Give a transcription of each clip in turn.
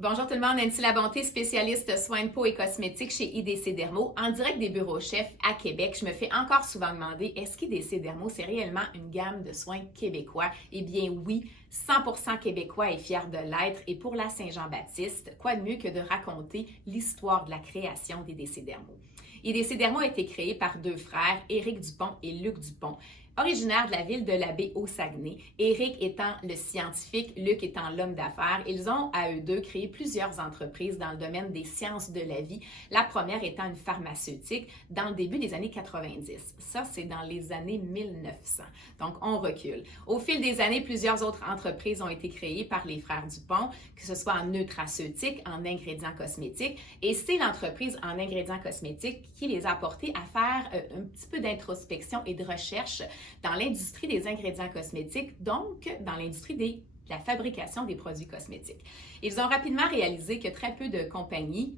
Bonjour tout le monde, Nancy Labonté, spécialiste soins de peau et cosmétiques chez IDC Dermo, en direct des bureaux chefs à Québec. Je me fais encore souvent demander, est-ce qu'IDC Dermo, c'est réellement une gamme de soins québécois? Eh bien oui, 100% québécois et fier de l'être. Et pour la Saint-Jean-Baptiste, quoi de mieux que de raconter l'histoire de la création d'IDC Dermo? IDC Dermo a été créé par deux frères, Éric Dupont et Luc Dupont. Originaires de la ville de l'Abbé au Saguenay, Éric étant le scientifique, Luc étant l'homme d'affaires, ils ont à eux deux créé plusieurs entreprises dans le domaine des sciences de la vie, la première étant une pharmaceutique dans le début des années 90. Ça, c'est dans les années 1900. Donc, on recule. Au fil des années, plusieurs autres entreprises ont été créées par les frères Dupont, que ce soit en nutraceutique, en ingrédients cosmétiques, et c'est l'entreprise en ingrédients cosmétiques qui les a portés à faire un petit peu d'introspection et de recherche dans l'industrie des ingrédients cosmétiques, donc dans l'industrie de la fabrication des produits cosmétiques. Ils ont rapidement réalisé que très peu de compagnies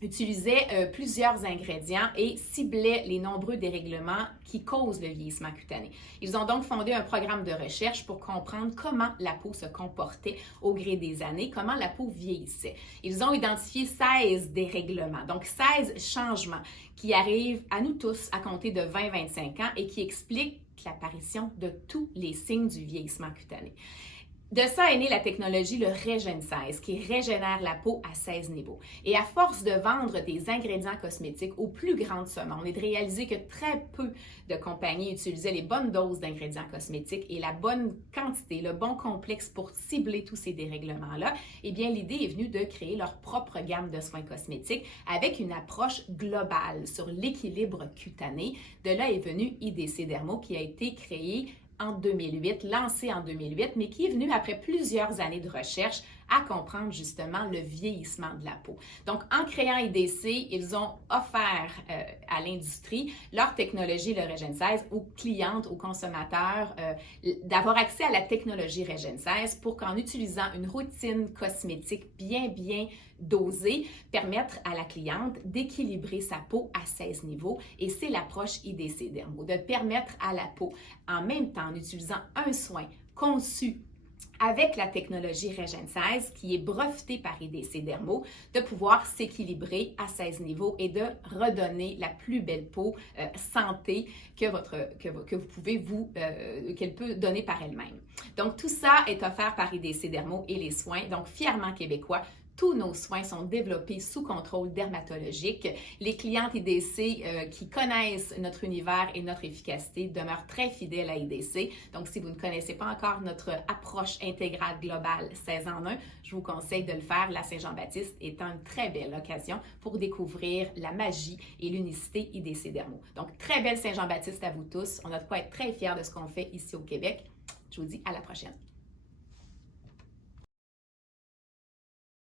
utilisaient plusieurs ingrédients et ciblaient les nombreux dérèglements qui causent le vieillissement cutané. Ils ont donc fondé un programme de recherche pour comprendre comment la peau se comportait au gré des années, comment la peau vieillissait. Ils ont identifié 16 dérèglements, donc 16 changements qui arrivent à nous tous à compter de 20-25 ans et qui expliquent l'apparition de tous les signes du vieillissement cutané. De ça est née la technologie, le Regen 16, qui régénère la peau à 16 niveaux. Et à force de vendre des ingrédients cosmétiques aux plus grandes sommes, on est de réaliser que très peu de compagnies utilisaient les bonnes doses d'ingrédients cosmétiques et la bonne quantité, le bon complexe pour cibler tous ces dérèglements-là. Eh bien, l'idée est venue de créer leur propre gamme de soins cosmétiques avec une approche globale sur l'équilibre cutané. De là est venu IDC Dermo qui a été créé en 2008, lancé en 2008, mais qui est venu après plusieurs années de recherche à comprendre justement le vieillissement de la peau. Donc, en créant IDC, ils ont offert à l'industrie leur technologie, le Regen 16, aux clientes, aux consommateurs, d'avoir accès à la technologie Regen 16 pour qu'en utilisant une routine cosmétique bien dosée, permettre à la cliente d'équilibrer sa peau à 16 niveaux. Et c'est l'approche IDC Dermo, de permettre à la peau, en même temps, en utilisant un soin conçu avec la technologie Regen 16 qui est brevetée par IDC Dermo, de pouvoir s'équilibrer à 16 niveaux et de redonner la plus belle peau santé que vous pouvez qu'elle peut donner par elle-même. Donc tout ça est offert par IDC Dermo et les soins, donc fièrement québécois. Tous nos soins sont développés sous contrôle dermatologique. Les clientes IDC qui connaissent notre univers et notre efficacité demeurent très fidèles à IDC. Donc, si vous ne connaissez pas encore notre approche intégrale globale 16 en 1, je vous conseille de le faire. La Saint-Jean-Baptiste étant une très belle occasion pour découvrir la magie et l'unicité IDC Dermo. Donc, très belle Saint-Jean-Baptiste à vous tous. On a de quoi être très fiers de ce qu'on fait ici au Québec. Je vous dis à la prochaine.